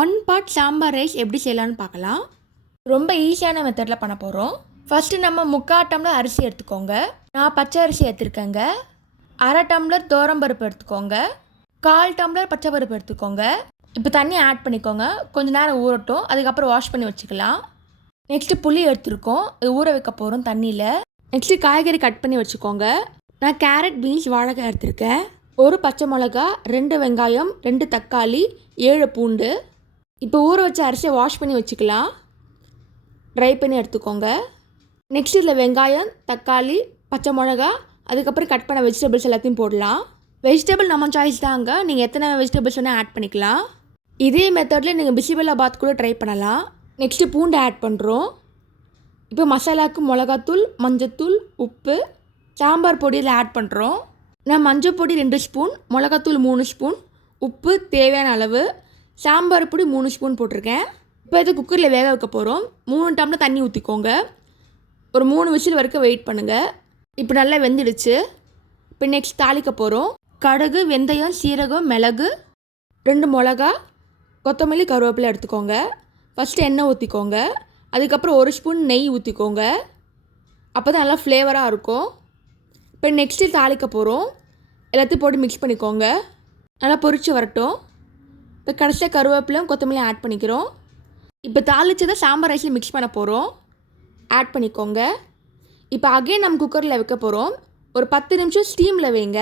One part sambar rice எப்படி செய்யலாம்னு பார்க்கலாம். ரொம்ப ஈஸியான மெத்தடில் பண்ண போகிறோம் ஃபஸ்ட்டு நம்ம முக்கால் டம்ளர் அரிசி எடுத்துக்கோங்க. நான் பச்சை அரிசி எடுத்துருக்கேங்க. அரை டம்ளர் பருப்பு எடுத்துக்கோங்க. கால் டம்ளர் பச்சை பருப்பு எடுத்துக்கோங்க. இப்போ தண்ணி ஆட் பண்ணிக்கோங்க. கொஞ்சம் நேரம் ஊறட்டும். அதுக்கப்புறம் வாஷ் பண்ணி வச்சுக்கலாம். நெக்ஸ்ட்டு புளி எடுத்துருக்கோம். இது ஊற வைக்க போகிறோம் தண்ணியில். நெக்ஸ்ட்டு காய்கறி கட் பண்ணி வச்சுக்கோங்க. நான் கேரட் பீன்ஸ் வாழைக்காய் எடுத்திருக்கேன். ஒரு பச்சை மிளகா ரெண்டு வெங்காயம் ரெண்டு தக்காளி ஏழு பூண்டு. இப்போ ஊற வச்ச அரிசியை வாஷ் பண்ணி வச்சுக்கலாம். ட்ரை பண்ணி எடுத்துக்கோங்க. நெக்ஸ்ட் இதில் வெங்காயம் தக்காளி பச்சை மிளகா அதுக்கப்புறம் கட் பண்ண வெஜிடபிள்ஸ் எல்லாத்தையும் போடலாம். வெஜிடபிள் நம்ம சாய்ஸ் தாங்க. நீங்கள் எத்தனை வெஜிடபிள்ஸ் வேணால் ஆட் பண்ணிக்கலாம். இதே மெத்தடில் நீங்கள் பிசிபெல்லா பாத் கூட ட்ரை பண்ணலாம். நெக்ஸ்ட்டு பூண்டு ஆட் பண்ணுறோம் இப்போ மசாலாவுக்கு மிளகாத்தூள் மஞ்சத்தூள் உப்பு சாம்பார் பொடியில் ஆட் பண்ணுறோம் நான் மஞ்சள் பொடி ரெண்டு ஸ்பூன் மிளகாத்தூள் மூணு ஸ்பூன் உப்பு தேவையான அளவு சாம்பார் பொடி மூணு ஸ்பூன் போட்டிருக்கேன். இப்போ இது குக்கரில் வேக வைக்க போகிறோம் மூணு டம்ளர் தண்ணி ஊற்றிக்கோங்க ஒரு மூணு விசில் வரைக்கும் வெயிட் பண்ணுங்கள் இப்போ நல்லா வெந்துடுச்சு. இப்போ நெக்ஸ்ட் தாளிக்க போகிறோம் கடுகு வெந்தயம் சீரகம் மிளகு ரெண்டு மிளகா கொத்தமல்லி கருவேப்பிலை எடுத்துக்கோங்க. ஃபஸ்ட்டு எண்ணெய் ஊற்றிக்கோங்க அதுக்கப்புறம் ஒரு ஸ்பூன் நெய் ஊற்றிக்கோங்க அப்போ தான் நல்லா ஃப்ளேவராக இருக்கும். இப்போ நெக்ஸ்ட்டு தாளிக்க போகிறோம் எல்லாத்தையும் போட்டு மிக்ஸ் பண்ணிக்கோங்க. நல்லா பொரித்து வரட்டும். இப்போ கடைசியாக கருவேப்பிலையும் கொத்தமல்லி ஆட் பண்ணிக்கிறோம். இப்போ தாளிச்சதை சாம்பார் ரைஸில் மிக்ஸ் பண்ண போகிறோம் ஆட் பண்ணிக்கோங்க. இப்போ அகைன் நம்ம குக்கரில் வைக்க போகிறோம் ஒரு பத்து நிமிஷம் ஸ்டீமில் வைங்க.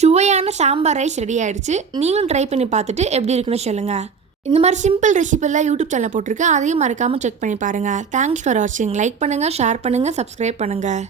சுவையான சாம்பார் ரைஸ் ரெடி ஆகிடுச்சு நீங்களும் ட்ரை பண்ணி பார்த்துட்டு எப்படி இருக்குன்னு சொல்லுங்கள் இந்த மாதிரி சிம்பிள் ரெசிபிலாம் யூடியூப் சேனல் போட்டிருக்கேன். அதையும் மறக்காமல் செக் பண்ணி பாருங்கள் தேங்க்ஸ் ஃபார் வாட்சிங் லைக் பண்ணுங்கள் ஷேர் பண்ணுங்கள் சப்ஸ்கிரைப் பண்ணுங்கள்